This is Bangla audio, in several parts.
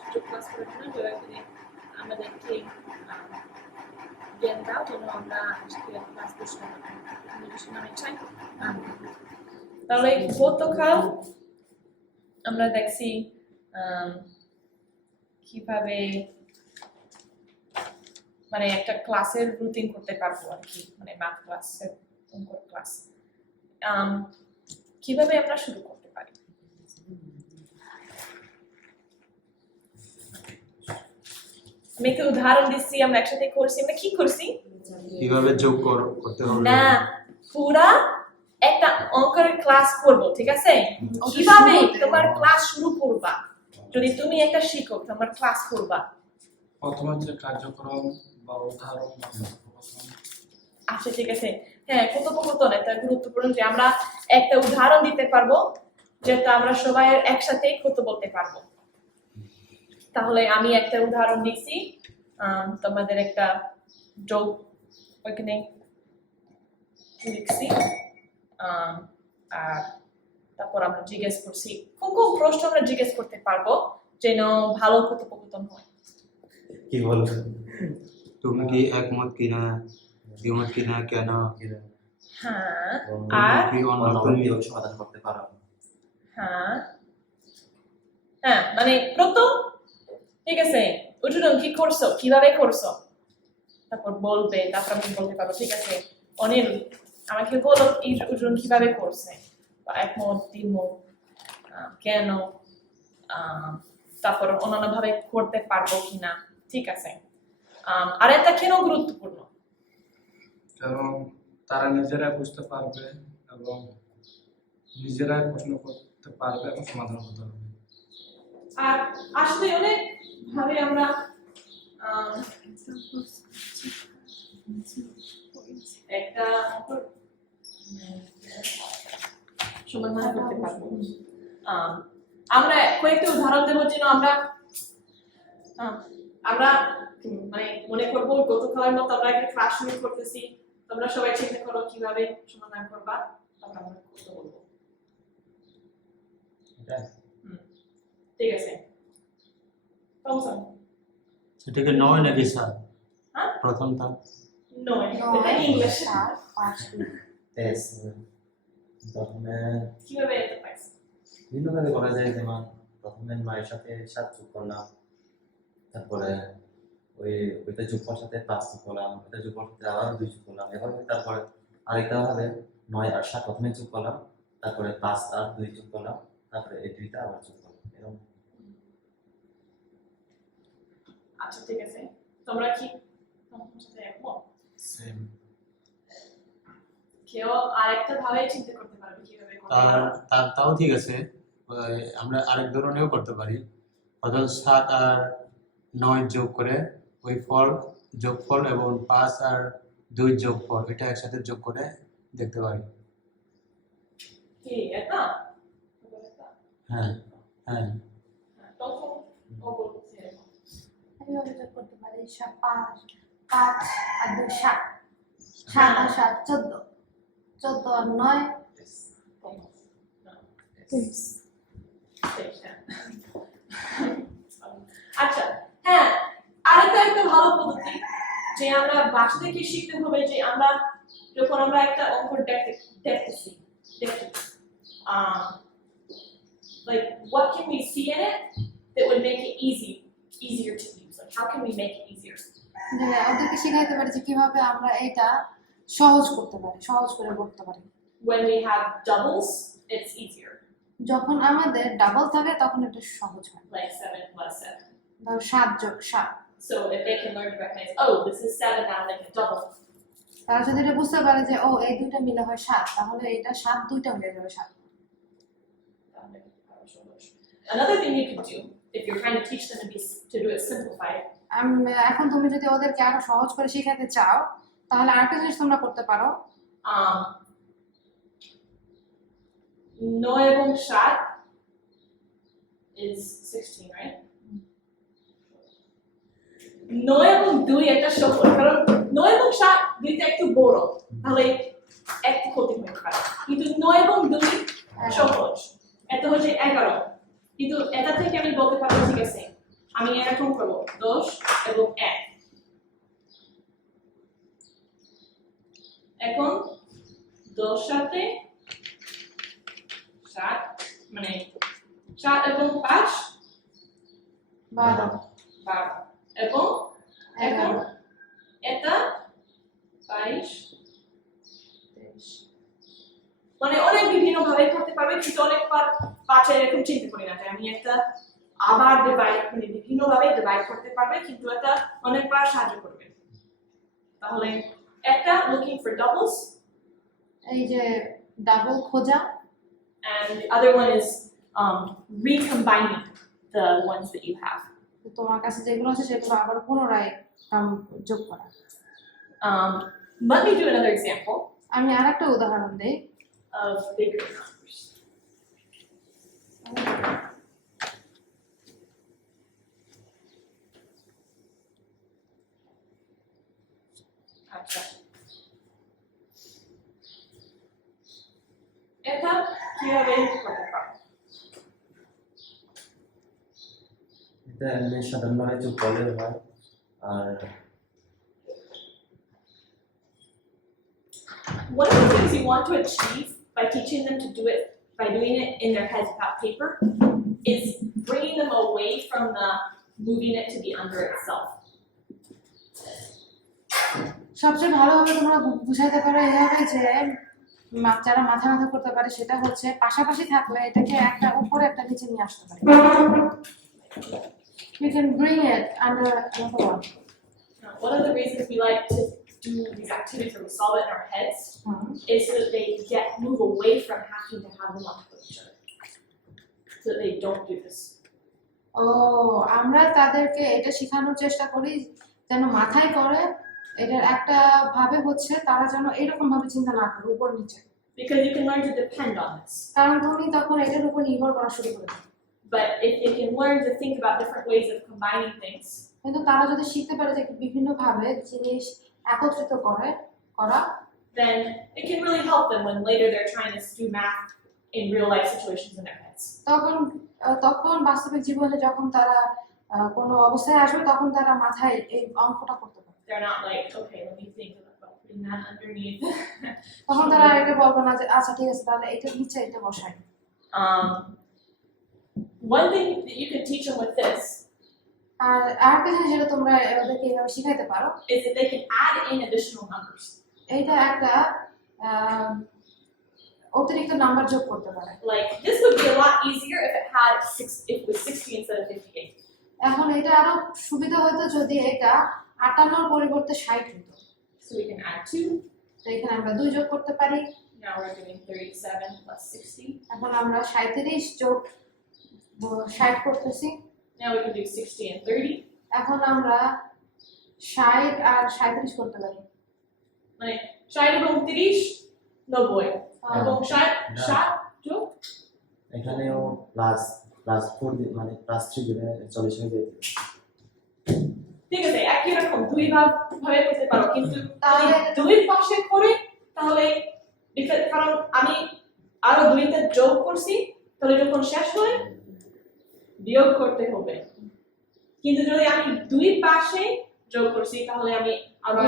সুযোগ ক্লাস করার জন্য দয়া করে আমাদেরকে জ্ঞান দাও যেন আমরা আজকে ক্লাস বুঝতে পারি। আমি চাই তাহলে গতকাল আমরা দেখছি কিভাবে মানে একটা ক্লাসের রুটিন করতে পারবো আর কি, মানে ম্যাথ ক্লাসের অঙ্ক ক্লাস কিভাবে আমরা শুরু করতে পারি। আমি একটা উদাহরণ দিচ্ছি, আমরা একসাথে করছি। আমরা কি করছি? কিভাবে যোগ করতে হবে না, পুরা একটা অঙ্কের ক্লাস করব, ঠিক আছে? কিভাবে তোমার ক্লাস শুরু করবা? যদি তুমি একটা শিক্ষক, তোমার ক্লাস করবা, প্রথমে যে কার্যক্রম বা উদাহরণ বা আচ্ছা ঠিক আছে। হ্যাঁ, কথোপকথন এটা গুরুত্বপূর্ণ যে আমরা একটা উদাহরণ দিতে পারবো যেটা আমরা সবাই একসাথে কথা বলতে পারবো। তাহলে আমি একটা উদাহরণ দিছি, তোমাদের একটা যোগ ওইখানে লিখছি, আর তারপর আমরা জিজ্ঞেস করছি কোন কোন প্রশ্ন আমরা জিজ্ঞেস করতে পারবো যেন ভালো কথোপকথন হয়। কি বলছো? তুমি কি একমত কিনা, দ্বিমত কিনা, কেন? হ্যাঁ, আর আর কি অন্য তুমি সমাধান করতে পারো? হ্যাঁ হ্যাঁ, মানে প্রথম ঠিক আছে, উঠুন কি করছো, কিভাবে করছো, তারপর বলবে, তারপর আমি বলতে পারবো ঠিক আছে অনিল আমাকে বলো উঠুন কিভাবে করছে, বা একমত দ্বিমত, কেন, তারপর অন্যান্য ভাবে করতে পারবো কিনা, ঠিক আছে। আর এটা কেন গুরুত্বপূর্ণ? এবং তারা নিজেরাই বুঝতে পারবে এবং নিজেরাই প্রশ্ন করতে পারবে এবং সমাধান করতে পারবে। আর আসলে অনেক ভাবে আমরা একটা সমাধান করতে পারবো। আমরা কয়েকটা উদাহরণ দেবো যেন আমরা আমরা মানে মনে করবো গতকালের মতো আমরা একটা ক্লাস শুরু করতেছি, তোমরা সবাই চিন্তা করো কিভাবে সমাধান করবা, তারপর আমরা কথা বলবো। ঠিক আছে টমসন, এটাকে নয় নাকি স্যার? হ্যাঁ প্রথমটা নয়, এটা ইংলিশ। প্রথমে কিভাবে এটা পাইছো? বিভিন্নভাবে করা যায়, যেমন প্রথমে ৯ সাথে ৭ যোগ করলাম, তারপরে ওইটা যোগ করার সাথে ৫ যোগ করলাম, ওইটা যোগ করার সাথে আবার ২ যোগ করলাম, এভাবে তারপরে আরেকটা ভাবে ৯ আর ৭ প্রথমে যোগ করলাম, তারপরে ৫ আর ২ যোগ করলাম, তারপরে এই দুইটা আবার যোগ করলাম, এরকম। আচ্ছা ঠিক আছে, তোমরা কি তোমার সাথে একমত? সেম। কেউ আরেকটা ভাবে চিন্তা করতে পারবে কিভাবে করতে পারবে? তাও ঠিক আছে। আমরা আরেক ধরনেরও করতে পারি। অর্থাৎ ৭ আর ৯ যোগ করে ওই ফল যোগফল এবং ৫ আর ২ যোগফল এটা একসাথে যোগ করে দেখতে পারি। কি এটা? হ্যাঁ হ্যাঁ, তখন ও বলছে আমি অভিযোগ করতে পারি ৫ আর ২ ৭, ৭ আর ৭ ১৪, ১৪ আর ৯ আচ্ছা হ্যাঁ, আরেকটা একটা ভালো পদ্ধতি যে আমরা বাসা থেকে শিখতে হবে যে আমরা যখন আমরা একটা অঙ্ক দেখতেছি like what can we see in it that would make it easier to use, like how can we make it easier? ওদেরকে শেখাইতে পারি যে কিভাবে আমরা এটা সহজ করতে পারি, সহজ করে করতে পারি। When we have doubles it's easier, যখন আমাদের ডাবল থাকে তখন এটা সহজ হয়। like 7 plus 7. ধর ৭ যোগ ৭, So if they can learn to recognize, oh, this is 7 now, they can double. তারা যদি এটা বুঝতে পারে যে ও এই দুইটা মিলে হয় ৭, তাহলে এটা ৭ দুইটা হয়ে যাবে ৭। Another thing you could do if you're trying to teach them to do it simplified. এখন তুমি যদি ওদেরকে আরো সহজ করে শেখাতে চাও তাহলে আরেকটা জিনিস তোমরা করতে পারো। 9 এবং 7 is 16, right? 9 এবং 2 একটা সহজ, কারণ 9 এবং 7 দুইটা একটু বড়, তাহলে একটু কঠিন হয়ে পারে, কিন্তু 9 এবং 2 সহজ, এটা হচ্ছে 11, কিন্তু এটা থেকে আমি বলতে পারবো ঠিক আছে আমি এরকম করবো 10 এবং 1। এখন 10 সাথে 7 মানে 7 এবং 5 12 12 এবং এখন 11 এটা 22 23 মানে অনেক বিভিন্ন ভাবে করতে পারবে, কিন্তু অনেকবার পাঁচে এরকম চিন্তা করি না, তাই আমি একটা আবার ডিভাইড মানে বিভিন্ন ভাবে ডিভাইড করতে পারবে, কিন্তু এটা অনেকবার সাহায্য করবে। তাহলে একটা looking for doubles এই যে ডাবল খোঁজা, and the other one is recombining the ones that you have. তোমার কাছে যেগুলো আছে সেগুলো আবার পুনরায় যোগ করা। Let me do another example আমি আরেকটা উদাহরণ দেই। of bigger numbers. আচ্ছা, এটা কিভাবে করতে পারো? এটা এমনি সাধারণভাবে যোগ করলে হয়। আর One of the things you want to achieve by teaching them to do it, by doing it in their heads without paper, is bringing them away from the moving it to be under itself. সবচেয়ে ভালোভাবে তোমরা বুঝাইতে পারো এভাবে যে যারা মাথা মাথা করতে পারে সেটা হচ্ছে পাশাপাশি থাকলে এটাকে একটা উপরে একটা নিচে নিয়ে আসতে পারে। You can bring it under another one. One of the reasons we like to do these activities where we solve it in our heads is so that they move away from having to have them on top of each other, so that they don't do this. ও আমরা তাদেরকে এটা শেখানোর চেষ্টা করি যেন মাথায় করে, এটার একটা ভাবে হচ্ছে তারা যেন এরকম ভাবে চিন্তা না করে উপর নিচে, Because you can learn to depend on this. কারণ তুমি তখন এটার উপর নির্ভর করা শুরু করে দেবে। But if they can learn to think about different ways of combining things, কিন্তু তারা যদি শিখতে পারে যে বিভিন্ন ভাবে জিনিস একত্রিত করা, then it can really help them when later they're trying to do math in real life situations in their heads. তখন বাস্তবিক জীবনে যখন তারা কোনো অবস্থায় আসবে তখন তারা মাথায় এই অঙ্কটা করতে পারে। They're not like, okay, let me think about putting that underneath. তখন তারা এটা বলবে না যে আচ্ছা ঠিক আছে তাহলে এটা নিচে এটা বসাই। One thing that you can teach them with this আর আরেকটা জিনিস যেটা তোমরা ওদেরকে এইভাবে শিখাইতে পারো, is that they can add in additional numbers. এইটা একটা অতিরিক্ত নাম্বার যোগ করতে পারে। Like this would be a lot easier if it was 60 instead of 58. এখন এটা আরো সুবিধা হতো যদি এটা 58 পরিবর্তে 60 হতো। So we can add 2. তো এখানে আমরা 2 যোগ করতে পারি। Now we're doing 37 plus 60. এখন আমরা 37 যোগ 60 করতেছি। Now we can do 60 and 30. এখন আমরা 60 আর 37 করতে পারি। মানে 60 এবং 30 90 এবং 60 যোগ এখানেও +4 মানে +3 দিলে 40 হয়ে যায়। ঠিক আছে, একই রকম দুই ভাবে করতে পারো, কিন্তু তাহলে দুই পাশে করে তাহলে কারণ আমি আরো দুইটা যোগ করছি, তাহলে যখন শেষ হয় বিয়োগ করতে হবে, কিন্তু যদি আমি দুই পাশে যোগ করছি তাহলে আমি আবার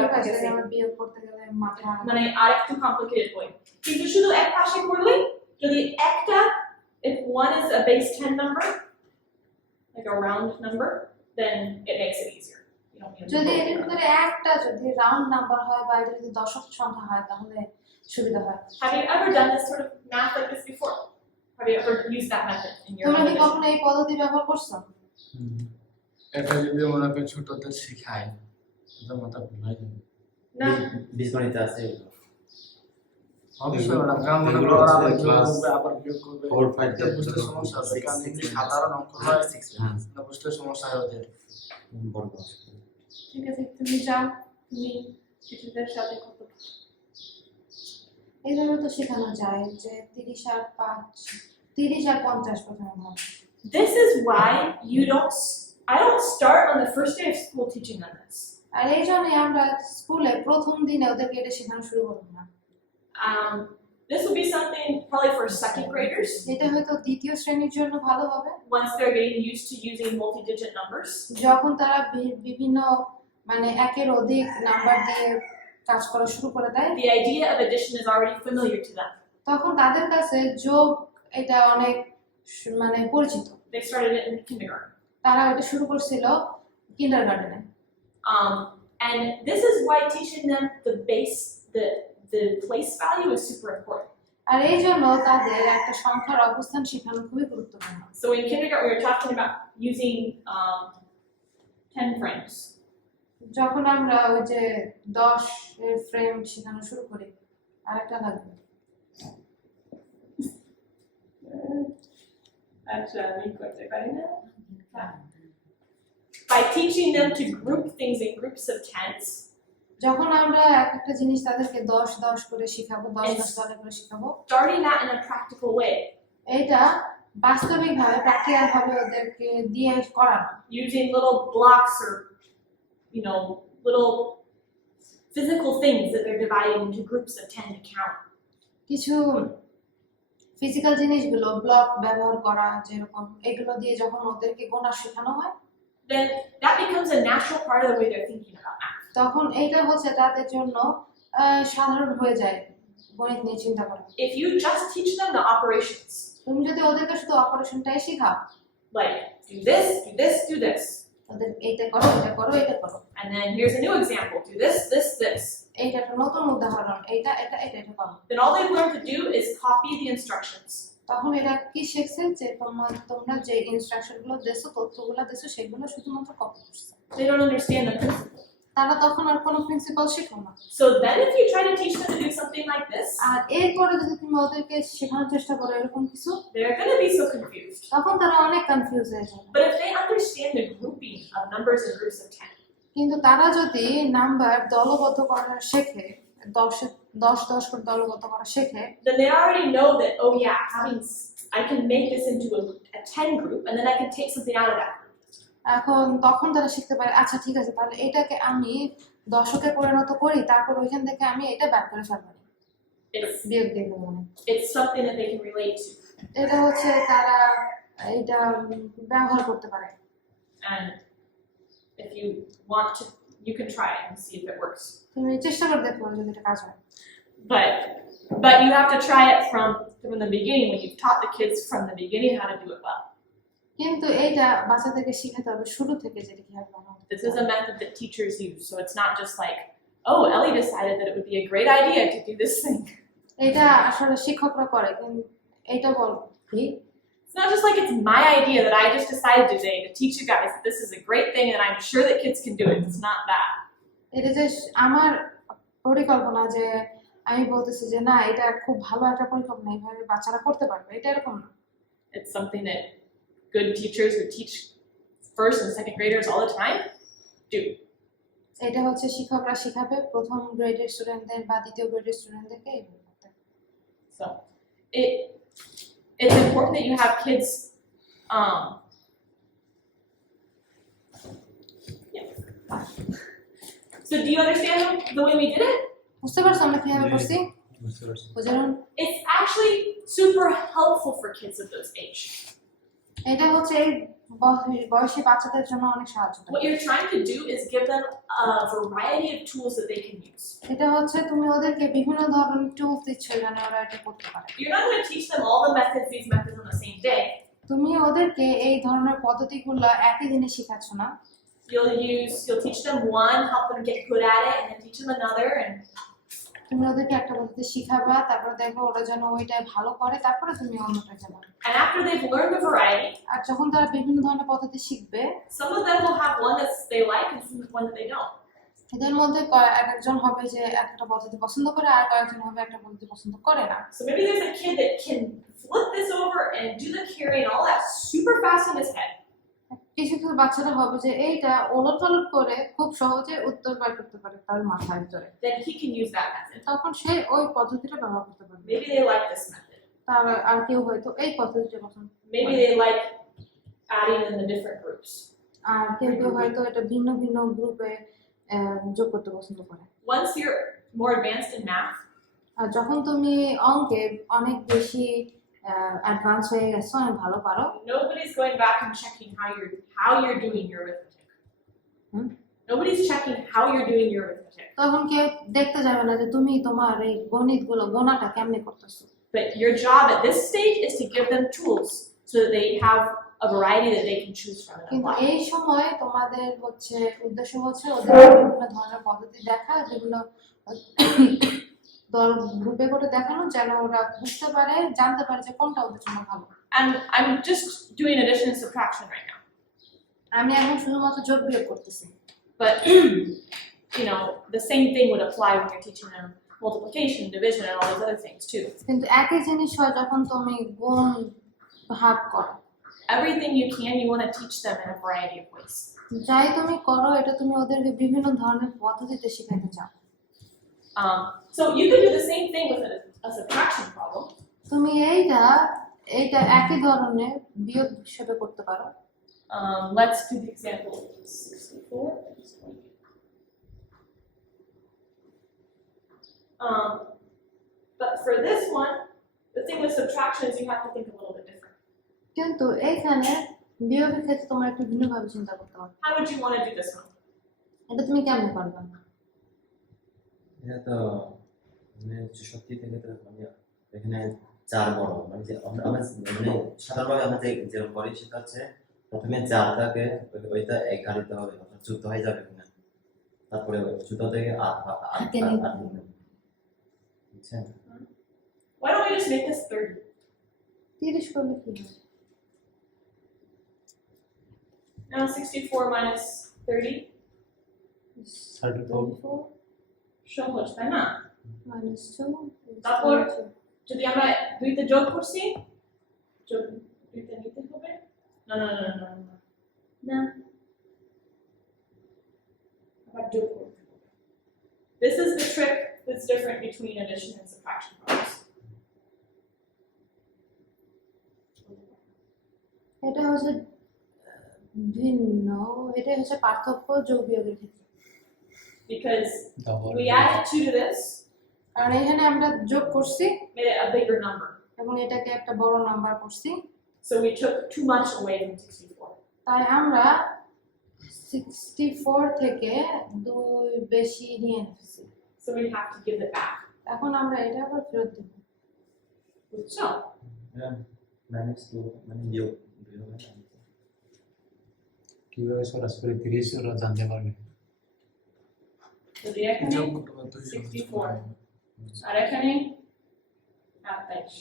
বিয়োগ করতে গেলে মাথা মানে আরেকটু কমপ্লিকেটেড হয়। কিন্তু শুধু এক পাশে করলে যদি একটা if one is a base 10 number like a round number, then it makes it easier. You don't need to যদি go এর there. ভিতরে একটা যদি রাউন্ড নাম্বার হয় বা এটা যদি দশক সংখ্যা হয় তাহলে সুবিধা হয়। Have you ever done this sort of math like this before? Have you ever used that method in your তোমরা কি own কখনো এই পদ্ধতি ব্যবহার করছো? এটা যদি মনে করে ছোটদের শেখায় ওদের মাথা ভুলাই যাবে। না, বীজগণিতে আছে এগুলো। অবশ্যই ম্যাডাম, কারণ মনে করো ওরা আবার যোগ করবে আবার বিয়োগ করবে 4, 5 এটা বুঝতে সমস্যা হবে, কারণ এমনি সাধারণ অঙ্ক হয় না, বুঝতে সমস্যা হয় ওদের। বর্গ ঠিক আছে, তুমি যাও, তুমি শিশুদের সাথে কত এইভাবে তো শেখানো যায় যে 30 আর 50 প্রথমে ভাগ। This is why I don't start on the first day of school teaching them this. আর এই জন্যই আমরা স্কুলে প্রথম দিনে ওদেরকে এটা শেখানো শুরু করব না। This will be something probably for second graders এটা হয়তো দ্বিতীয় শ্রেণীর জন্য ভালো হবে, once they're getting used to using multi-digit numbers. যখন তারা বিভিন্ন মানে একের অধিক নাম্বার দিয়ে কাজ করা শুরু করে দেয়, The idea of addition is already familiar to them. তখন তাদের কাছে যোগ এটা অনেক মানে পরিচিত। They started it in kindergarten. তারা এটা শুরু করছিল কিন্ডারগার্টেনে। And this is why teaching them the place value is super important. আর এই জন্য তাদের একটা সংখ্যার অবস্থান শেখানো খুবই গুরুত্বপূর্ণ। So in kindergarten, we were talking about using 10 frames. যখন আমরা ওই যে 10 এর ফ্রেম শেখানো শুরু করি, আরেকটা লাগবে। By teaching them to group things in groups of tens, যখন আমরা একটা জিনিস তাদেরকে 10 করে শেখাবো, 10 করে শেখাবো, starting that in a practical way, এটা বাস্তবিকভাবে প্র্যাকটিক্যাল ভাবে ওদেরকে দিয়ে করানো, using little blocks or little physical things that they're dividing into groups of 10 to count. কিছু ফিজিক্যাল জিনিসগুলো ব্লক ব্যবহার করা, যেরকম এগুলো দিয়ে যখন ওদেরকে গোনা শেখানো হয়, Then that becomes a natural part of the way they're thinking about math. তখন এইটা হচ্ছে তাদের জন্য সাধারণ হয়ে যায় গণিত নিয়ে চিন্তা করা। If you just teach them the operations, তুমি যদি ওদেরকে শুধু অপারেশনটাই শেখাও, like do this, do this, do this, ওদের এইটা করো, এটা করো, এটা করো, and then here's a new example, do this, this, this, এইটা একটা নতুন উদাহরণ, এটা এটা এটা এটা করো, then all they've learned to do is copy the instructions. তখন এরা কি শিখছে যে তোমরা যে ইনস্ট্রাকশনগুলো দেছো, তথ্যগুলো দেছো, সেগুলো শুধুমাত্র কপি করছে। They don't understand the principle. তারা তখন আর কোনো প্রিন্সিপাল শিখো না। So then if you try to teach them to do something like this, আর এরপরে যদি তুমি ওদেরকে শেখানোর চেষ্টা করো এরকম কিছু, they're going to be so confused. তখন তারা অনেক কনফিউজ হয়ে যাবে। But if they understand the grouping of numbers in groups of 10, কিন্তু তারা যদি নাম্বার দলবদ্ধ করা শেখে, 10 করে দলবদ্ধ করা শেখে, then they already know that, oh yeah, I can make this into a 10 group, and then I can take something out of that group. এখন তখন তারা শিখতে পারে, আচ্ছা ঠিক আছে, তাহলে এটাকে আমি দশকে পরিণত করি, তারপর ওইখান থেকে আমি এটা ব্যাক করে ফেলবো, বিয়োগ দিয়ে দেবো। It's something that they can relate to. এটা হচ্ছে তারা এটা ব্যবহার করতে পারে। And if you want to, you can try it and see if it works. তুমি চেষ্টা করে দেখো যদি এটা কাজ হয়। But you have to try it from the beginning, when you've taught the kids from the beginning how to do it well. কিন্তু এইটা বাচ্চাদেরকে শেখাতে হবে শুরু থেকে, যেটা কিভাবে বানানো। This is a method that teachers use, so it's not just like, oh, Ellie decided that it would be a great idea to do this thing. এটা আসলে শিক্ষকরা করে, কিন্তু এইটা বল কি, It's not just like it's my idea that I just decided today to teach you guys that this is a great thing and I'm sure that kids can do it. It's not that. এটা যে আমার পরিকল্পনা, যে আমি বলতেছি যে না এটা খুব ভালো একটা পরিকল্পনা, এইভাবে বাচ্চারা করতে পারবে, এটা এরকম না। It's something that good teachers who teach first and second graders all the time do. এটা হচ্ছে শিক্ষকরা শিখাবে প্রথম গ্রেডের স্টুডেন্টদের বা দ্বিতীয় গ্রেডের স্টুডেন্টদেরকে এইভাবে করতে। So it's important that you have kids yeah. So do you understand the way we did it? বুঝতে পারছো আমরা কিভাবে করছি? বুঝলেন? It's actually super helpful for kids of those age. এটা হচ্ছে এই বয়সী বাচ্চাদের জন্য অনেক সাহায্য করে। What you're trying to do is give them a variety of tools that they can use. এটা হচ্ছে তুমি ওদেরকে বিভিন্ন ধরনের টুলস দিচ্ছ যেন ওরা এটা করতে পারে। You're not going to teach them all these methods on the same day. তুমি ওদেরকে এই ধরনের পদ্ধতিগুলো একই দিনে শেখাচ্ছ না। You'll teach them one, help them get good at it, and then teach them another, and তুমি ওদেরকে একটা পদ্ধতি শিখাবা, তারপর দেখো ওরা যেন ওইটাই ভালো করে, তারপরে তুমি অন্যটা যাবা। and after they've learned the variety, আর যখন তারা বিভিন্ন ধরনের পদ্ধতি শিখবে, some of them will have one that they like and one that they don't. এদের মধ্যে একজন হবে যে একটা পদ্ধতি পছন্দ করে, আর কয়েকজন হবে একটা পদ্ধতি পছন্দ করে না। So maybe there's a kid that can flip this over and do the carry and all that super fast in his head. কিছু কিছু বাচ্চারা হবে যে এইটা ওলট পালট করে খুব সহজে উত্তর বের করতে পারে তার মাথার ভিতরে, Then he can use that method. তখন সে ওই পদ্ধতিটা ব্যবহার করতে পারবে। Maybe they like this method. তার আর কেউ হয়তো এই পদ্ধতিটা পছন্দ, Maybe they like adding in the different groups. আর কেউ কেউ হয়তো এটা ভিন্ন ভিন্ন গ্রুপে যোগ করতে পছন্দ করে। Once you're more advanced in math, আর যখন তুমি অঙ্কে অনেক বেশি অ্যাডভান্স হয়ে গেছো, অনেক ভালো পারো, Nobody's going back and checking how you're doing your arithmetic. Hmm? Nobody's checking how you're doing your arithmetic. তখন কেউ দেখতে যাবে না যে তুমি তোমার এই গণিতগুলো গোনাটা কেমনে করতেছো। But your job at this stage is to give them tools so that they have a variety that they can choose from and কিন্তু apply. এই সময় তোমাদের হচ্ছে উদ্দেশ্য হচ্ছে ওদের বিভিন্ন ধরনের পদ্ধতি দেখা, যেগুলো দল গ্রুপে করে দেখানো, যেন ওরা বুঝতে পারে, জানতে পারে যে কোনটা ওদের জন্য ভালো। And I'm just doing addition and subtraction right now. আমি এখন শুধুমাত্র যোগ বিয়োগ করতেছি, But you know, the same thing would apply when you're teaching them multiplication, division, and all those other things too. কিন্তু একই জিনিস হয় যখন তুমি গুণ ভাগ করো। Everything you can, you want to teach them in a variety of ways. যাই তুমি করো, এটা তুমি ওদেরকে বিভিন্ন ধরনের পদ্ধতিতে শেখাতে চাও। So you could do the same thing with a subtraction problem. তুমি এইটা একই ধরনের বিয়োগ হিসেবে করতে পারো। Let's do the example 64. But for this one, the thing with subtraction is you have to think a little bit different. কিন্তু এইখানে বিয়োগের ক্ষেত্রে তোমার একটু ভিন্নভাবে চিন্তা করতে হবে। How would you want to do this one? এটা তুমি কেমনে পারবে? এটা তো মানে 64 থেকে তো মানে এখানে 4 বড়, মানে যে আমরা মানে সাধারণভাবে আমরা যেরকম করি সেটা হচ্ছে প্রথমে 4টাকে ওইটা 1 ঘাড় দিতে হবে, অর্থাৎ 14 হয়ে যাবে কিনা, তারপরে 14 থেকে 8 বুঝছেন? Why don't we just make this 30? 30 করলে কি হবে? Now 64 minus 30. 34 সহজ তাই না? -2 তারপর যদি আমরা দুইতে যোগ করছি, যোগ দুইতে নিতে হবে না না না না না না আবার যোগ করতে হবে। This is the trick that's different between addition and subtraction problems. এটা হচ্ছে ভিন্ন, এটা হচ্ছে পার্থক্য যোগ বিয়োগের ক্ষেত্রে। Because double we added 2 to this, কারণ এখানে আমরা যোগ করছি made it a bigger number. এবং এটাকে একটা বড় নাম্বার করছি, So we took too much away from 64. তাই আমরা 64 থেকে 2 বেশি নিয়ে নিচ্ছি। So we have to give it back. এখন আমরা এটা আবার ফেরত দেব। বুঝছো? -2 মানে বিয়োগ 2 হবে না। কিভাবে সরাসরি 30 ওরা জানতে পারবে? যদি এখানে যোগ করতে পারতো 64 আর এখানে 28,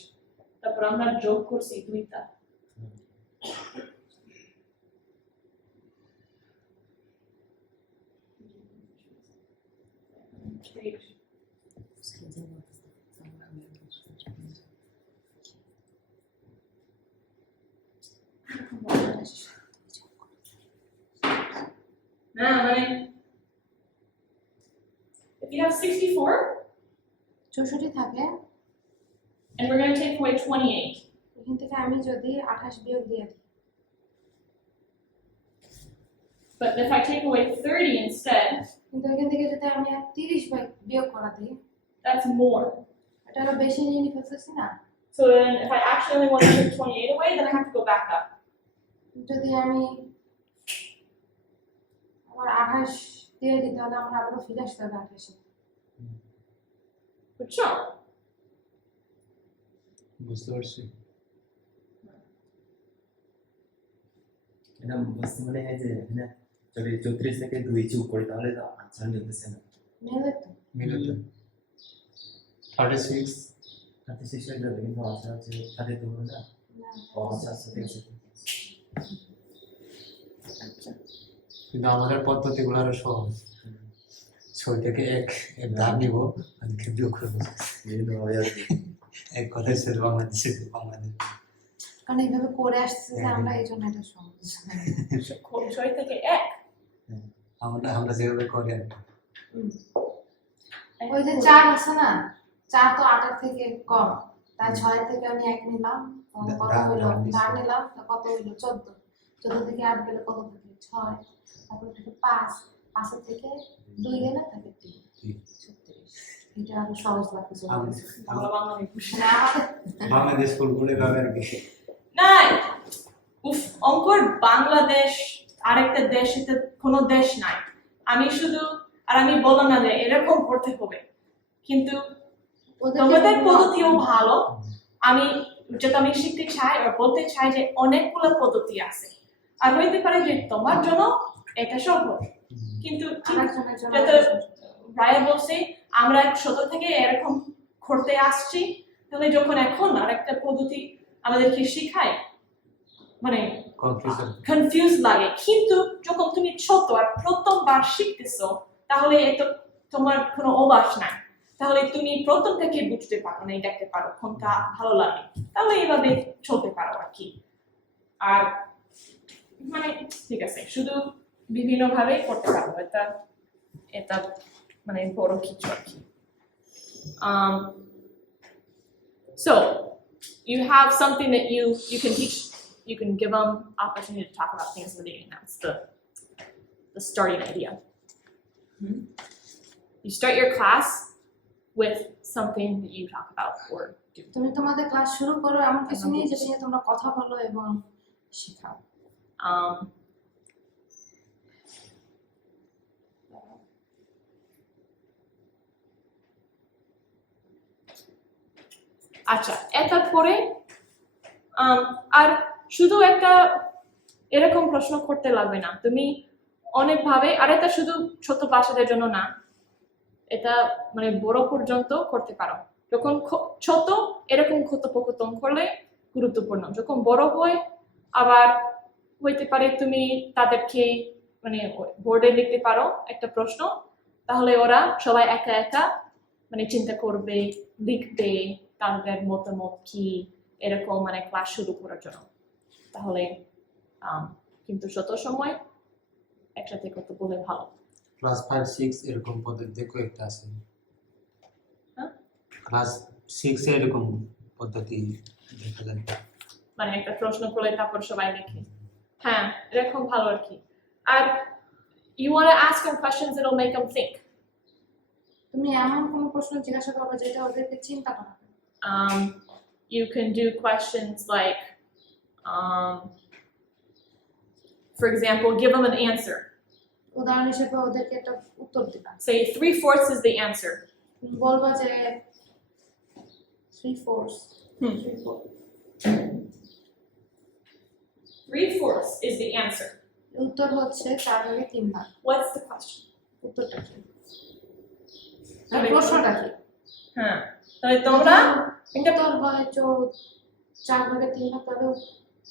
তারপর আমরা যোগ করছি দুইটা, না মানে if you have 64 64 থাকে, and we're going to take away 28, এখান থেকে আমি যদি 28 বিয়োগ দিয়ে দিই, but if I take away 30 instead, কিন্তু এখান থেকে যদি আমি 30 বিয়োগ করা দিই, that's more. এটা আরো বেশি নিয়ে নিতে ফেলতেছি না। So then if I actually only want to take 28 away, then I have to go back up. যদি আমি আবার 28 দিয়ে দিই, তাহলে আমরা আবারও ফিরে আসতে হবে 28-এ। বুঝছো? বুঝতে পারছি। এটা বুঝতে মানে এই যে এখানে যদি 34 থেকে 2 যোগ করি তাহলে তো আনসার মিলতেছে না। মিলে তো? মিলে তো 36 36 হয়ে যাবে, কিন্তু আনসার হচ্ছে 32 হবে না। না। আচ্ছা ঠিক আছে। আচ্ছা, কিন্তু আমাদের পদ্ধতিগুলো আরো সহজ। 6 থেকে 1 এর দাম নিব, আজকে বিয়োগ করবো। বিভিন্নভাবে আর কি। এক কথায় সেটা বাংলাদেশে বাংলাদেশ। কারণ এইভাবে করে আসছে যে আমরা, এই জন্য এটা সহজ। 6 থেকে 1, আমরা যেভাবে করি আর কি। ওই যে 4 আছে না, 4 তো 8 এর থেকে কম, তাই 6 থেকে আমি 1 নিলাম, তাহলে কত হলো? 4 নিলাম, তো কত হলো? 14। 14 থেকে 8 গেলে কত থাকে? 6। তারপর থেকে 5, 5 থেকে 2 গেলে থাকে 3, 36। এটা আরো সহজ লাগতেছে বাংলা বাংলা আমি বুঝি না। মানে আমাদের বাংলাদেশ ফুল করে যাবে আর কি। না উফ অঙ্কর বাংলাদেশ আরেকটা দেশ, এটা কোনো দেশ নাই। আমি শুধু আর আমি বললাম না যে এরকম করতে হবে, কিন্তু তোমাদের পদ্ধতিও ভালো। আমি যেটা আমি শিখতে চাই আর বলতে চাই যে অনেকগুলো পদ্ধতি আছে, আর হইতে পারে যে তোমার জন্য এটা সহজ, কিন্তু আরেকজনের জন্য যেটা রায়া বলছে আমরা ছোট থেকে এরকম করতে আসছি, তাহলে যখন এখন আরেকটা পদ্ধতি আমাদেরকে শেখায় মানে কনফিউশন। কনফিউজ লাগে। কিন্তু যখন তুমি ছোট আর প্রথমবার শিখতেছো, তাহলে এটা তোমার কোনো অভ্যাস নাই, তাহলে তুমি প্রথম থেকে বুঝতে পারো না, দেখতে পারো কোনটা ভালো লাগে, তাহলে এইভাবে চলতে পারো আর কি। আর মানে ঠিক আছে, শুধু বিভিন্ন ভাবে করতে পারো, এটা এটা মানে বড় কিছু আর কি। So you have something that you can teach, you can give them opportunity to talk about things in the beginning. That's the starting idea. You start your class with something that you talk about or do. তুমি তোমাদের ক্লাস শুরু করো এমন কিছু নিয়ে যেটা নিয়ে তোমরা কথা বলো এবং শেখাও। আচ্ছা, এটা পরে আর শুধু একটা এরকম প্রশ্ন করতে লাগবে না, তুমি অনেকভাবে, আর এটা শুধু ছোট বাচ্চাদের জন্য না, এটা মানে বড় পর্যন্ত করতে পারো। যখন ছোট এরকম কথোপকথন করলে গুরুত্বপূর্ণ, যখন বড় হয় আবার হইতে পারে তুমি তাদেরকে মানে বোর্ডে লিখতে পারো একটা প্রশ্ন, তাহলে ওরা সবাই একা একা মানে চিন্তা করবে, লিখবে তাদের মতামত কি, এরকম মানে ক্লাস শুরু করার জন্য। তাহলে কিন্তু শত সময় একসাথে করতে বলে ভালো। ক্লাস 5 6 এরকম পদ্ধতি কয়েকটা আছে। হ্যাঁ, ক্লাস 6 এ এরকম পদ্ধতি দেখা যায়। মানে একটা প্রশ্ন করলে তারপর সবাই লিখে। হ্যাঁ, এরকম ভালো আর কি। আর you want to ask them questions that'll make them think. তুমি এমন কোনো প্রশ্ন জিজ্ঞাসা করবে যেটা ওদেরকে চিন্তা করাবে। You can do questions like, for example, give them an answer. উদাহরণ হিসেবে ওদেরকে একটা উত্তর দিবা। Say 3/4 is the answer. তুমি বলবা যে 3/4 3/4 is the answer. উত্তর হচ্ছে 4/3 What's the question? উত্তরটা কি? প্রশ্নটা কি? হ্যাঁ, তাহলে তোমরা উত্তর হয় 4/3 তাহলে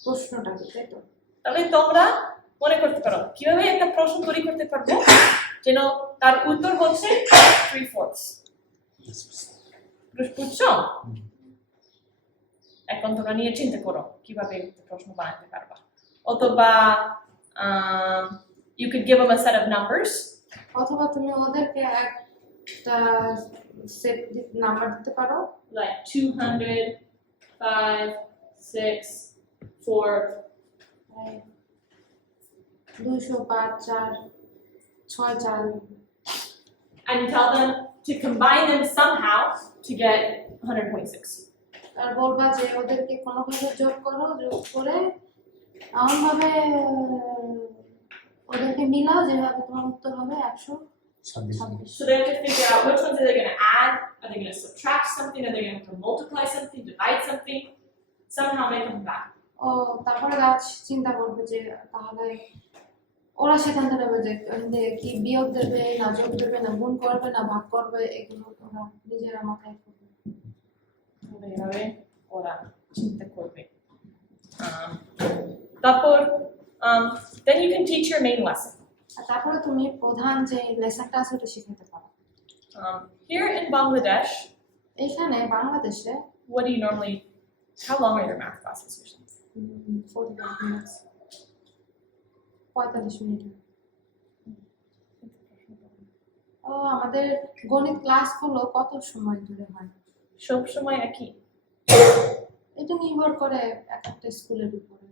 প্রশ্নটা কি, তাই তো? তাহলে তোমরা মনে করতে পারো কিভাবে একটা প্রশ্ন তৈরি করতে পারবো যেন তার উত্তর হচ্ছে 3/4। বুঝছো? এখন তোমরা নিয়ে চিন্তা করো কিভাবে প্রশ্ন বানাতে পারবা। অথবা you could give them a set of numbers. অথবা তুমি ওদেরকে একটা সেট নাম্বার দিতে পারো, Like 200, 5, 6, 4. 200, 5, 4, 6, 4 And tell them to combine them somehow to get 126. আর বলবা যে ওদেরকে কোনোভাবে যোগ করো, যোগ করে এমন ভাবে ওদেরকে মিলাও যেভাবে তোমার উত্তর হবে 126। So they have to figure out which ones are they going to add, are they going to subtract something, are they going to have to multiply something, divide something, somehow make them back. ও তারপরে গাছ চিন্তা করবে যে তাহলে ওরা সিদ্ধান্ত নেবে যে কি বিয়োগ দেবে না যোগ দেবে না গুণ করবে না ভাগ করবে, এগুলো ওরা নিজেরা মাথায় করবে। এইভাবে ওরা চিন্তা করবে। তারপর then you can teach your main lesson. আর তারপরে তুমি প্রধান যে লেসনটা আছে ওটা শিখাতে পারো। Here in Bangladesh, এখানে বাংলাদেশে what do you normally, how long are your math classes usually? 45 minutes 45 minute. ও আমাদের গণিত ক্লাসগুলো কত সময় ধরে হয়? সব সময় একই। এটা নির্ভর করে একটা স্কুলের উপরে,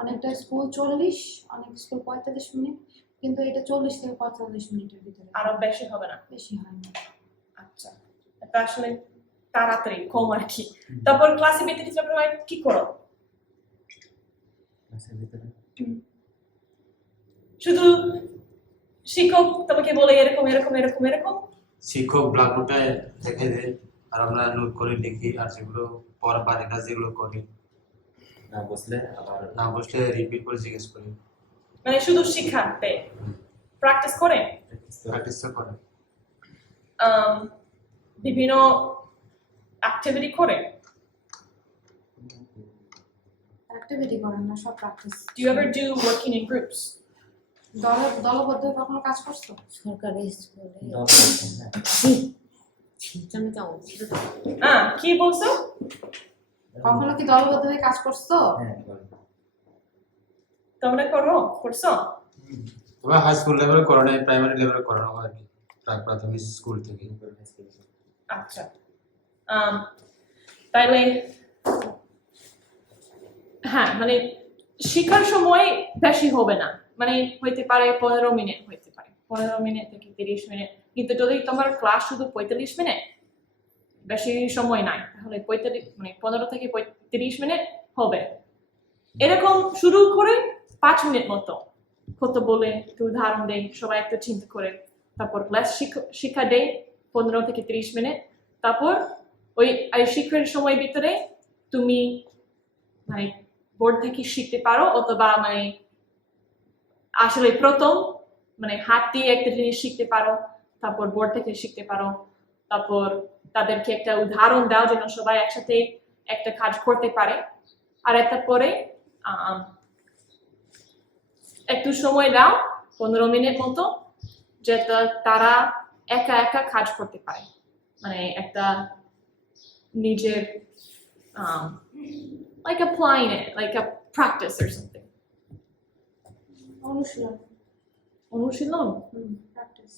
অনেকটা স্কুল 40, অনেক স্কুল 45 মিনিট, কিন্তু এটা 40 থেকে 45 মিনিটের ভিতরে, আরো বেশি হবে না? বেশি হয় না। আচ্ছা, এটা আসলে তাড়াতাড়ি কম আর কি। তারপর ক্লাসে ভিতরে তোমরা কি করো? ক্লাসের ভিতরে শুধু শিক্ষক তোমাকে বলে এরকম এরকম এরকম এরকম? শিক্ষক ব্ল্যাকবোর্ডে দেখে দেয় আর আমরা নোট করে লিখি, আর যেগুলো পড়া বাড়ি কাজ যেগুলো করি, না বসলে আবার না বসলে রিপিট করে জিজ্ঞেস করি। মানে শুধু শিখাতে প্র্যাকটিস করে? প্র্যাকটিস তো করে। বিভিন্ন অ্যাক্টিভিটি করে? অ্যাক্টিভিটি করেন না, সব practice. Do you ever do working in groups? দলবদ্ধ কখনো কাজ করছো? সরকারি স্কুলে দল কি বলছো? কখনো কি দলবদ্ধ হয়ে কাজ করছো? হ্যাঁ করি। তোমরা করছো? তবে হাই স্কুল লেভেলে করো না, প্রাইমারি লেভেলে করানো হয় আর কি, প্রাথমিক স্কুল থেকে। আচ্ছা, তাইলে হ্যাঁ, মানে শিক্ষার সময় বেশি হবে না, মানে হইতে পারে 15 মিনিট, হইতে পারে 15 মিনিট থেকে 30 মিনিট। কিন্তু যদি তোমার ক্লাস শুধু 45 মিনিট, বেশি সময় নাই, তাহলে 15 থেকে 30 মিনিট হবে। এরকম শুরু করে 5 মিনিট মতো কত বলে একটু উদাহরণ দেয়, সবাই একটু চিন্তা করে, তারপর ক্লাস শিক্ষা দেয় 15 থেকে 30 মিনিট। তারপর ওই শিক্ষার সময় ভিতরে তুমি মানে বোর্ড থেকে শিখতে পারো, অথবা মানে আসলে প্রথম মানে হাত দিয়ে একটা জিনিস শিখতে পারো, তারপর বোর্ড থেকে শিখতে পারো। তারপর তাদেরকে একটা উদাহরণ দাও যেন সবাই একসাথে একটা কাজ করতে পারে। আর তারপরে একটু সময় দাও 15 মিনিট মতো, যেটা তারা একা একা কাজ করতে পারে, মানে একটা নিজের like applying it, like a practice or something. অনুশীলন প্র্যাকটিস।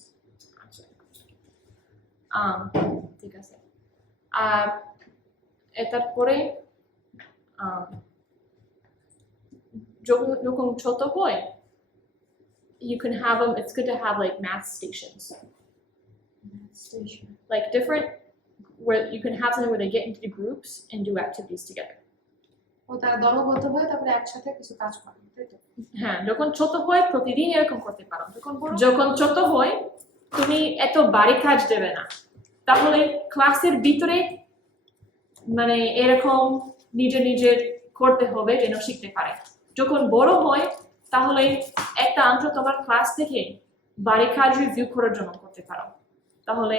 ঠিক আছে। আর তারপরে যখন ছোট হয়, you can have them, it's good to have like math stations, like different, where you can have something where they get into the groups and do activities together. ও তারা দলবদ্ধ হয়ে তারপরে একসাথে কিছু কাজ করে, তাই তো? হ্যাঁ, যখন ছোট হয় প্রতিদিন এরকম করতে পারো। যখন ছোট হয় তুমি এত বাড়ি কাজ দেবে না, তাহলে ক্লাসের ভিতরে মানে এরকম নিজে করতে হবে যেন শিখতে পারে। যখন বড় হয় তাহলে একটা অংশ তোমার ক্লাস থেকে বাড়ি কাজ রিভিউ করার জন্য করতে পারো, তাহলে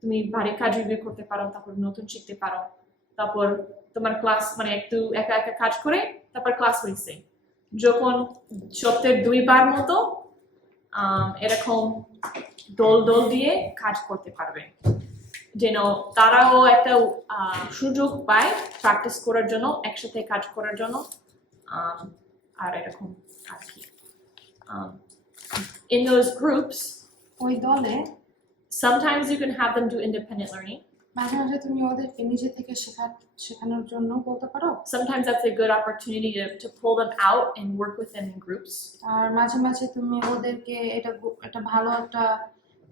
তুমি বাড়ি কাজ রিভিউ করতে পারো, তারপর নতুন শিখতে পারো। তারপর তোমার ক্লাস মানে একটু একা একা কাজ করে তারপর ক্লাস হয়েছে, যখন সপ্তাহে 2 বার মতো এরকম দল দিয়ে কাজ করতে পারবে, যেন তারাও একটা সুযোগ পায় প্র্যাকটিস করার জন্য, একসাথে কাজ করার জন্য। আর এরকম আর কি in those groups, ওই দলে sometimes you can have them do independent learning. মাঝে মাঝে তুমি ওদেরকে নিজে থেকে শেখানোর জন্য বলতে পারো। Sometimes that's a good opportunity to pull them out and work with them in groups. আর মাঝে মাঝে তুমি ওদেরকে এটা ভালো একটা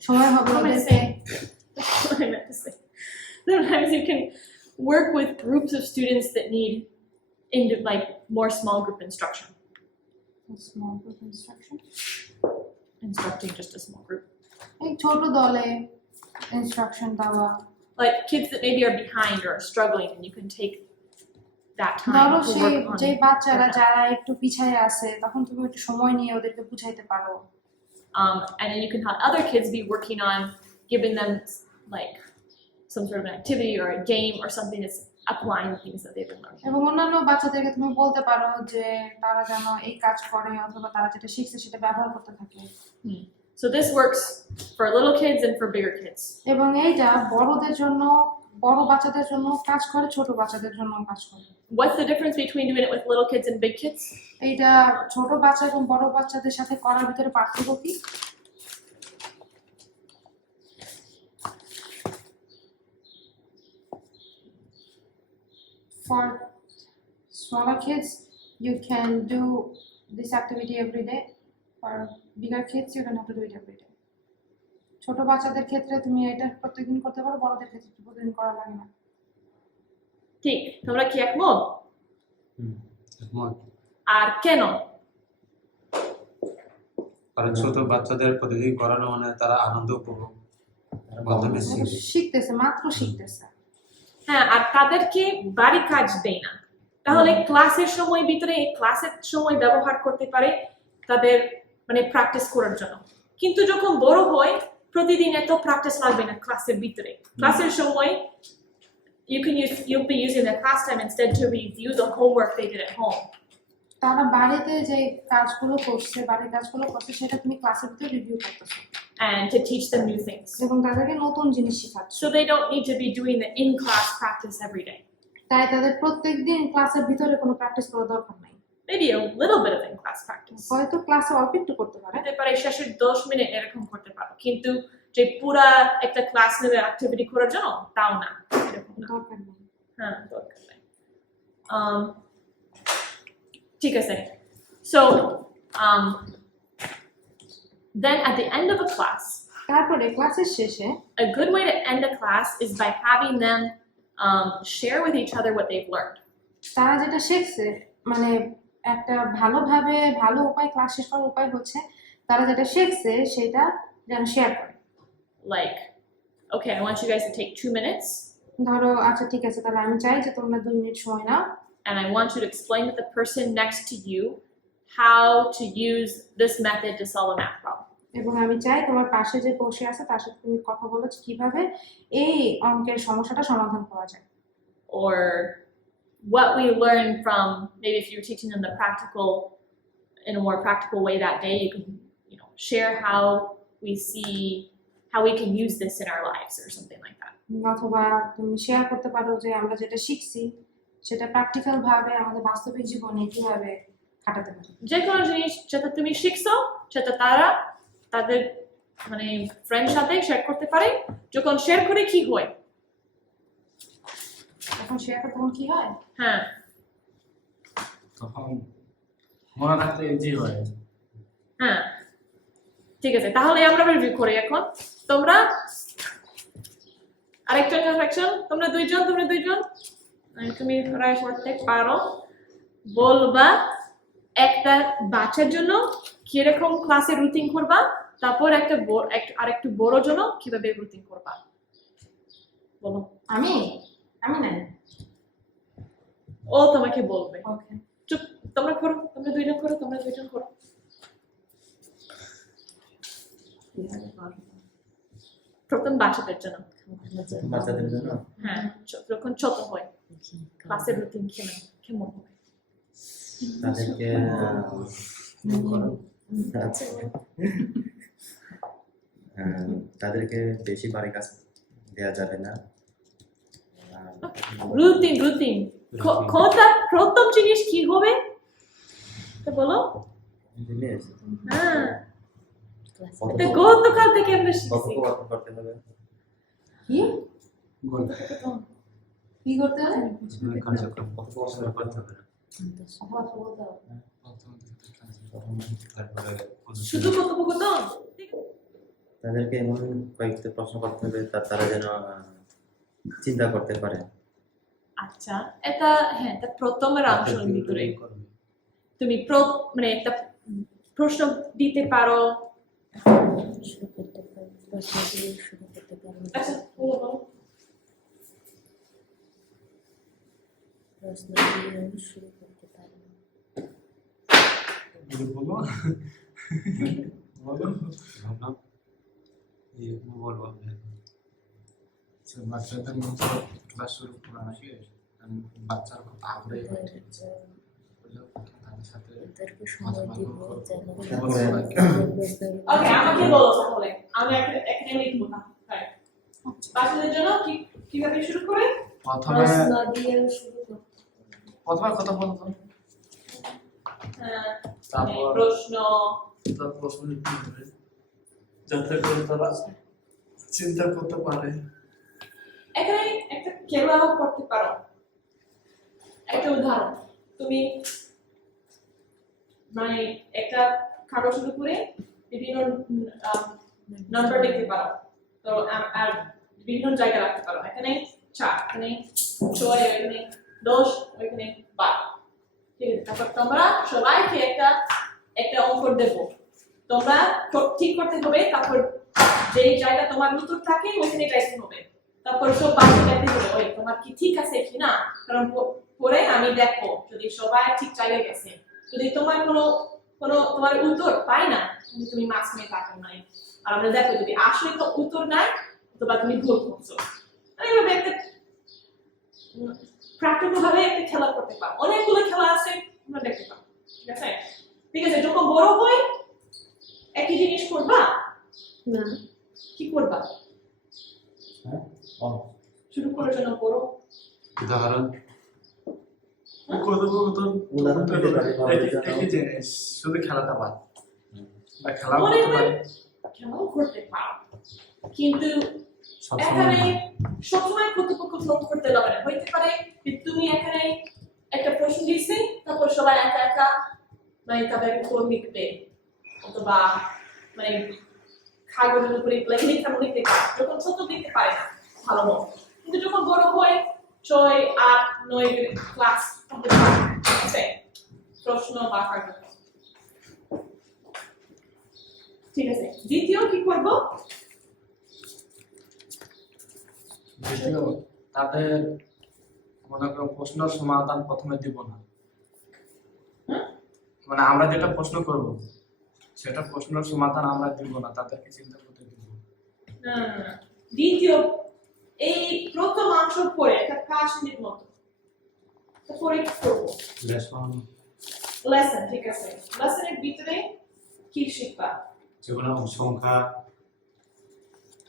সময় হবে What am I ওদেরকে। saying? What I meant to say. Sometimes you can work with groups of students that need like more small group instruction. Small group instruction. Instructing just a small group. এই ছোট দলে ইনস্ট্রাকশন দেওয়া। Like kids that maybe are behind or are struggling, and you can take that ধরো time to সেই work on যে বাচ্চারা that. যারা একটু পিছায় আছে, তখন তুমি একটু সময় নিয়ে ওদেরকে বুঝাইতে পারো। And then you can have other kids be working on giving them like some sort of an activity or a game or something that's applying the things that they've been learning. এবং অন্যান্য বাচ্চাদেরকে তুমি বলতে পারো যে তারা যেন এই কাজ করে, অথবা তারা যেটা শিখছে সেটা ব্যবহার করতে থাকে। So this works for little kids and for bigger kids. এবং এইটা বড়দের জন্য, বড় বাচ্চাদের জন্য কাজ করে, ছোট বাচ্চাদের জন্য কাজ করে। What's the difference between doing it with little kids and big kids? এইটা ছোট বাচ্চা এবং বড় বাচ্চাদের সাথে করার ভিতরে পার্থক্য কি? For smaller kids, you can do this activity every day. For bigger kids, you don't have to do it every day. ছোট বাচ্চাদের ক্ষেত্রে তুমি এটা প্রত্যেকদিন করতে পারো, বড়দের ক্ষেত্রে প্রতিদিন করা লাগে না। ঠিক, তোমরা কি একমত? একমত। আর কেন? কারণ ছোট বাচ্চাদের প্রতিদিন করানো মানে তারা আনন্দ উপভোগ মাধ্যমে শিখবে। শিখতেছে, মাত্র শিখতেছে। হ্যাঁ, আর তাদেরকে বাড়ি কাজ দেয় না, তাহলে ক্লাসের সময় ভিতরে এই ক্লাসের সময় ব্যবহার করতে পারে তাদের মানে প্র্যাকটিস করার জন্য। কিন্তু যখন বড় হয় প্রতিদিন এত প্র্যাকটিস লাগবে না ক্লাসের ভিতরে। ক্লাসের সময় you'll be using the class time instead to review the homework they did at home. তারা বাড়িতে যে কাজগুলো করছে, বাড়ির কাজগুলো করছে, সেটা তুমি ক্লাসের ভিতরে রিভিউ করতেছো And to teach them new things. এবং তাদেরকে নতুন জিনিস শেখাচ্ছ। So they don't need to be doing the in-class practice every day. তাই তাদের প্রত্যেকদিন ক্লাসের ভিতরে কোনো প্র্যাকটিস করার দরকার নাই। Maybe a little bit of in-class practice. হয়তো ক্লাসে অল্প একটু করতে পারে, করতে পারে শেষের 10 মিনিট এরকম করতে পারো, কিন্তু যে পুরা একটা ক্লাস নেবে অ্যাক্টিভিটি করার জন্য তাও না, এরকম না। দরকার নেই। হ্যাঁ, দরকার নাই। ঠিক আছে। So then at the end of a class, তারপরে ক্লাসের শেষে a good way to end a class is by having them share with each other what they've learned. তারা যেটা শিখছে, মানে একটা ভালোভাবে ভালো উপায়, ক্লাস শেষ করার উপায় হচ্ছে তারা যেটা শিখছে সেটা যেন শেয়ার করে। Like, okay, I want you guys to take 2 minutes ধরো, আচ্ছা ঠিক আছে, তাহলে আমি চাই যে তোমরা 2 মিনিট সময় নাও, and I want you to explain to the person next to you how to use this method to solve a math problem. এবং আমি চাই তোমার পাশে যে বসে আছে তার সাথে তুমি কথা বলো যে কিভাবে এই অঙ্কের সমস্যাটা সমাধান করা যায়। Or what we learned from, maybe if you're teaching them the practical, in a more practical way that day, you can, share how we can use this in our lives or something like that. অথবা তুমি শেয়ার করতে পারো যে আমরা যেটা শিখছি সেটা প্র্যাকটিক্যাল ভাবে আমাদের বাস্তবিক জীবনে কিভাবে খাটাতে পারি। যে কোনো জিনিস যেটা তুমি শিখছো সেটা তারা তাদের মানে ফ্রেন্ড সাথে শেয়ার করতে পারে। যখন শেয়ার করে কি হয়? এখন শেয়ার করতে তখন কি হয়? হ্যাঁ, তখন মনে রাখতে ইজি হয়। হ্যাঁ, ঠিক আছে, তাহলে আমরা রিভিউ করি এখন। তোমরা আরেকজন, তোমরা দুইজন, তুমি প্রায় করতে পারো। বলবা একটা বাচ্চার জন্য কিরকম ক্লাসে রুটিন করবা, তারপর আরেকটু বড় জন্য কিভাবে রুটিন করবা, বলো। আমি নাই। ও তোমাকে বলবে। ওকে, চুপ, তোমরা করো, তোমরা দুইজন করো। প্রথম বাচ্চাদের জন্য। বাচ্চাদের জন্য হ্যাঁ, যখন ছোট হয় ক্লাসের রুটিন কেমন হবে? তাদেরকে তাদেরকে বেশি বাড়ি কাজ দেওয়া যাবে না। রুটিন প্রথম জিনিস কি হবে তো বলো। জিনিস হ্যাঁ, এটা গতকাল থেকে আমরা শিখছি। কথোপকথন করতে হবে। কি কি করতে হয়? কার্যক্রম কথোপকথন করতে হবে। কথা বলতে হবে। তারপরে শুধু কথোপকথন? তাদেরকে এমন কয়েকটা প্রশ্ন করতে হবে তারা যেন চিন্তা করতে পারে। আচ্ছা, এটা প্রথমের অংশের ভিতরে তুমি মানে একটা প্রশ্ন দিতে পারো। আচ্ছা, বলো। প্রশ্ন দিয়ে শুরু করতে পারি। বলো বলবো বাচ্চাদের মতো ক্লাস শুরু করা নাকি বাচ্চার খুব আগ্রহী হয়, তাদের সাথে তাদেরকে সময় দিব যেন ওকে, আমাকে বলো তাহলে, আমি এখানে লিখবো না। হ্যাঁ, বাচ্চাদের জন্য কিভাবে শুরু করে? প্রথমে প্রশ্ন দিয়ে শুরু করতে প্রথমে কথা বলতো, হ্যাঁ, তারপর প্রশ্ন লিখতে হবে যাতে করে তারা চিন্তা করতে পারে। এখানে একটা খেলাও করতে পারো। একটা উদাহরণ, তুমি মানে একটা কাগজের উপরে বিভিন্ন নাম্বার লিখতে পারো। তো আর বিভিন্ন জায়গায় রাখতে পারো, এখানে 4, এখানে 6, এখানে 10, এখানে 12। ঠিক আছে, তারপর তোমরা সবাইকে একটা একটা অঙ্ক দেবো, তোমরা ঠিক করতে হবে, তারপর যেই জায়গা তোমার উত্তর থাকে ওইখানে যাইতে হবে, তারপর সব বাকি দেখতে হবে ওই তোমার কি ঠিক আছে কিনা, কারণ পরে আমি দেখবো যদি সবাই ঠিক জায়গায় গেছে, যদি তোমার কোনো কোনো তোমার উত্তর পাই না তুমি মার্কস নিয়ে থাকো নাই, আর আমরা দেখো যদি আসলে তো উত্তর নাই অথবা তুমি ভুল করছো। এইভাবে একটা প্র্যাকটিক্যাল ভাবে একটা খেলা করতে পারো, অনেকগুলো খেলা আছে তোমরা দেখতে পারো। ঠিক আছে, ঠিক আছে, যখন বড় হয় একই জিনিস করবা না, কি করবা? হ্যাঁ শুরু করার জন্য বড় উদাহরণ উদাহরণ দিতে পারি বা একই জিনিস, শুধু খেলাটা বাদ বা খেলা মনে করতে হয় পারি খেলাও করতে পারো, কিন্তু সবসময় এখানে না। সবসময় কর্তৃপক্ষ ফোন করতে হবে না, হইতে পারে যে তুমি এখানে একটা প্রশ্ন দিয়েছি, তারপর সবাই একা একা মানে তাদের কোন লিখবে অথবা মানে কাগজের উপরে লেখা লিখতে পারে, যখন ছোট লিখতে পারে না ভালো মতো, কিন্তু যখন বড় হয় 6, 8, 9 ক্লাস ঠিক আছে, প্রশ্ন বা কাগজ। ঠিক আছে, দ্বিতীয় কি করবো? দ্বিতীয়, তাদের মনে করো প্রশ্নের সমাধান প্রথমে দিব না, মানে আমরা যেটা প্রশ্ন করব সেটা প্রশ্নের সমাধান আমরা দিব না, তাদেরকে চিন্তা করতে দিব। দ্বিতীয়, এই প্রথম অংশ পরে একটা 5 মিনিট মতো তারপরে কি করবো? লেসন। ঠিক আছে, লেসনের ভিতরে কি শিখবা? যেগুলো সংখ্যা,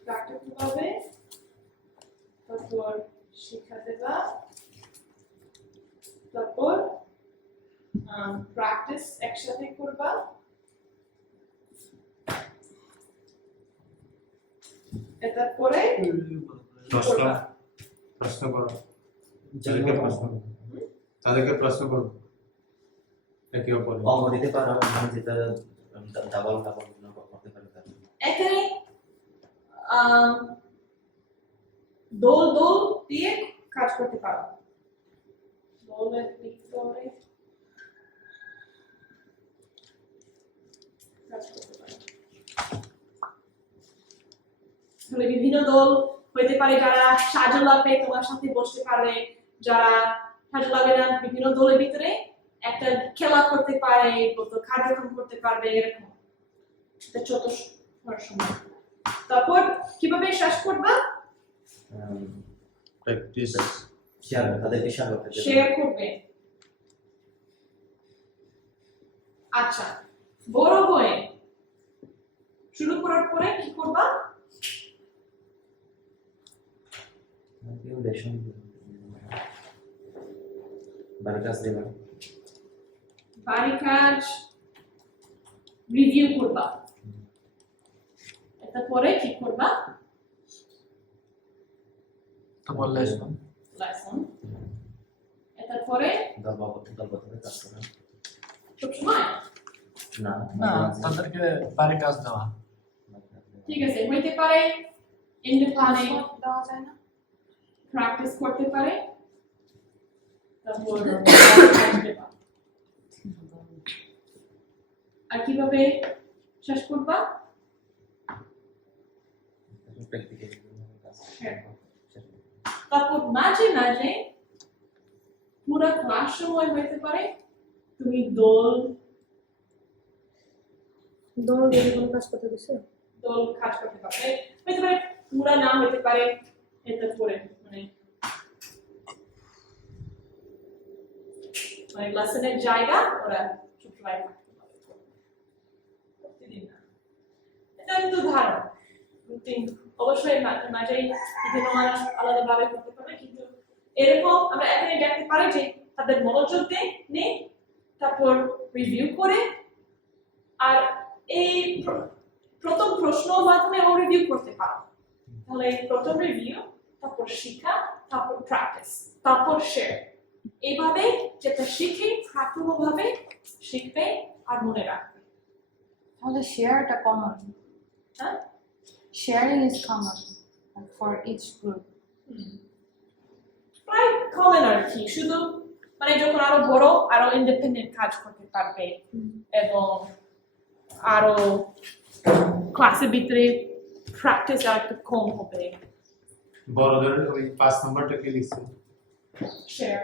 প্র্যাকটিস হবে, তারপর শিক্ষা দেবা, তারপর প্র্যাকটিস একসাথে করবা, তারপরে প্রশ্ন প্রশ্ন করো, তাদেরকে প্রশ্ন করো একে অপরে। অঙ্ক দিতে পারো, মানে যেটা ডাবল ডাবল করতে পারে তারা। এখানে দোল দোল দিয়ে কাজ করতে পারো, দোলের ভিতরে কাজ করতে পারো। তাহলে বিভিন্ন দল হইতে পারে, যারা সাজু লাভে তোমার সাথে বসতে পারবে, যারা সাজু লাভে না বিভিন্ন দলের ভিতরে একটা খেলা করতে পারে, কার্যক্রম করতে পারবে, এরকম এটা ছোট সময়। তারপর কিভাবে শেষ করবা? প্র্যাকটিস শেয়ার, তাদেরকে শেয়ার করতে দেবে। শেয়ার করবে। আচ্ছা, বড় হয়ে শুরু করার পরে কি করবা? কেউ লেসন বাড়ির কাজ দেবে, বাড়ি কাজ রিভিউ করবা, তারপরে কি করবা? তারপর লেসন, লেসন, তারপরে দলবদ্ধভাবে কাজ করা। সবসময় না না তাদেরকে বাড়ির কাজ দেওয়া। ঠিক আছে, হইতে পারে ইন দ্য প্ল্যানে দেওয়া যায় না? প্র্যাকটিস করতে পারে, তারপর দেবা। আর কিভাবে শেষ করবা? প্র্যাকটিক্যাল কাজ। হ্যাঁ। তারপর মাঝে মাঝে পুরো ক্লাস সময় হইতে পারে তুমি দোল দিয়ে কোনো কাজ করতে দিছে? দোল কাজ করতে পারবে, হইতে পারে পুরা না হইতে পারে, এটা করে মানে লেসনের জায়গা ওরা সবসময় থাকতে পারে, প্রতিদিন না। এটা কিন্তু ধারণা রুটিন, অবশ্যই মাঝে মাঝে বিভিন্ন মানুষ আলাদা ভাবে করতে পারে, কিন্তু এরকম আমরা এখানে দেখতে পারি যে তাদের মনোযোগ নেই, তারপর রিভিউ করে, আর এই প্রথম প্রশ্ন মাধ্যমে ও রিভিউ করতে পারো। তাহলে প্রথম রিভিউ, তারপর শিক্ষা, তারপর প্র্যাকটিস, তারপর শেয়ার, এইভাবে যেটা শিখে প্র্যাকটিক্যালভাবে শিখবে আর মনে রাখবে। তাহলে শেয়ারটা কমন। হ্যাঁ, sharing is common like for each group. প্রায় কমন আর কি, শুধু মানে যখন আরো বড় আরো ইন্ডিপেন্ডেন্ট কাজ করতে পারবে এবং আরো ক্লাসের ভিতরে প্র্যাকটিস আর একটু কম হবে। বড়দের ওই 5 নাম্বারটা কি লিখছো? শেয়ার।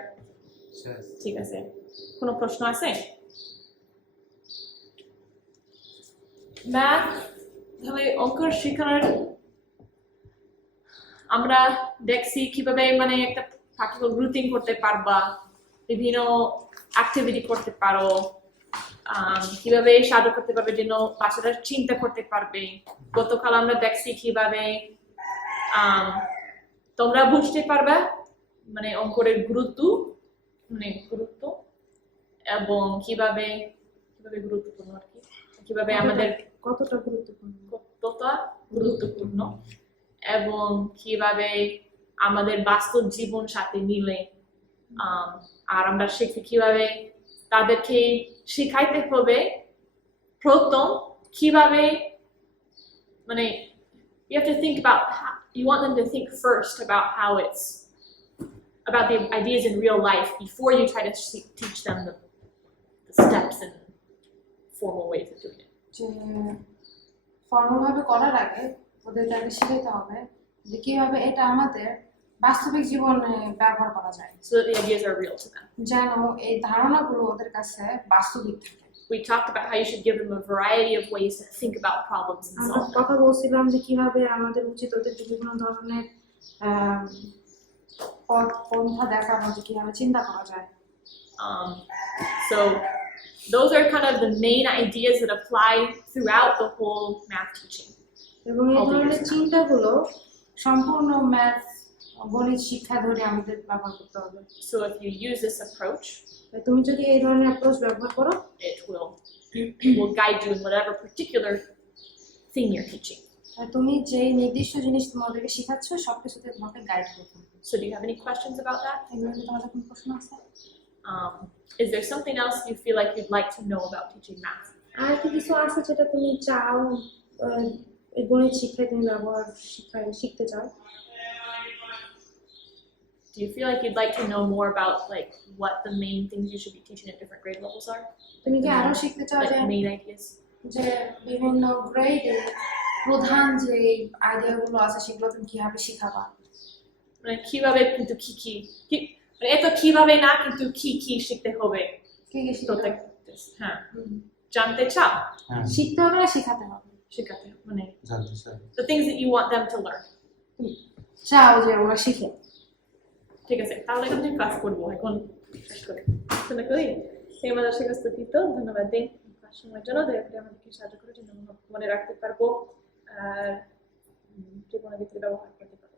শেষ। ঠিক আছে, কোনো প্রশ্ন আছে? ম্যাথ তাহলে অঙ্ক শেখানোর আমরা দেখছি কিভাবে মানে একটা পার্টিকুলার রুটিন করতে পারবা, বিভিন্ন অ্যাক্টিভিটি করতে পারো, কিভাবে সাহায্য করতে পারবে যেন বাচ্চারা চিন্তা করতে পারবে। গতকাল আমরা দেখছি কিভাবে তোমরা বুঝতে পারবে মানে অঙ্কের গুরুত্ব এবং কিভাবে কিভাবে গুরুত্বপূর্ণ আর কি, কিভাবে আমাদের কতটা গুরুত্বপূর্ণ। কতটা গুরুত্বপূর্ণ এবং কিভাবে আমাদের বাস্তব জীবন সাথে মিলে। আর আমরা শিখি কিভাবে তাদেরকে শিখাইতে হবে প্রথম কিভাবে মানে you have to think about how, you want them to think first about how it's about the ideas in real life before you try to teach them the steps and formal ways of doing it. যে ফর্মাল ভাবে করার আগে ওদেরকে আগে শিখাইতে হবে যে কিভাবে এটা আমাদের বাস্তবিক জীবনে ব্যবহার করা যায়, So that the ideas are real to them. যেন এই ধারণাগুলো ওদের কাছে বাস্তবিক থাকে। We talked about how you should give them a variety of ways to think about problems and আমরা solve them. কথা বলছিলাম যে কিভাবে আমাদের উচিত ওদেরকে বিভিন্ন ধরনের পন্থা দেখানো যে কিভাবে চিন্তা করা যায়। So those are kind of the main ideas that apply throughout the whole math teaching. এবং এই ধরনের চিন্তাগুলো সম্পূর্ণ ম্যাথ গণিত শিক্ষা ধরে আমাদের ব্যবহার করতে হবে। So if you use this approach, তাই তুমি যদি এই ধরনের অ্যাপ্রোচ ব্যবহার করো it will guide you in whatever particular thing you're teaching. আর তুমি যে নির্দিষ্ট জিনিস তোমাদেরকে শেখাচ্ছ সবকিছুতে তোমাকে গাইড করবে। So do you have any questions about that? এগুলো কি তোমাদের কোনো প্রশ্ন আছে? Is there something else you feel like you'd like to know about teaching math? আর কি কিছু আছে যেটা তুমি চাও এই গণিত শিক্ষায় তুমি শিখতে চাও? Do you feel like you'd like to know more about like what the main things you should be teaching at different grade levels are? তুমি কি আরো শিখতে চাও যে Like main ideas? যে বিভিন্ন গ্রেডে প্রধান যে আইডিয়াগুলো আছে সেগুলো তুমি কিভাবে শিখাবা? মানে কিভাবে কিন্তু কি মানে এত কিভাবে না কিন্তু কি শিখতে হবে কি কি শিখতে প্রত্যেক হবে? হ্যাঁ জানতে চাও হ্যাঁ, শিখতে হবে না শেখাতে হবে? শেখাতে মানে জানতে চাই। the things that you want them to learn. চাও যে ওরা শিখে। ঠিক আছে, তাহলে এখন ক্লাস করবো এখন শেষ করে শুনে করি। এই মাদ্রাসা প্রস্তুতিত ধন্যবাদ দিন ক্লাস সময়ের জন্য, দয়া করে আমাদেরকে সাহায্য করে জন্য মনে রাখতে পারবো আর জীবনের ভিতরে ব্যবহার করতে পারবো।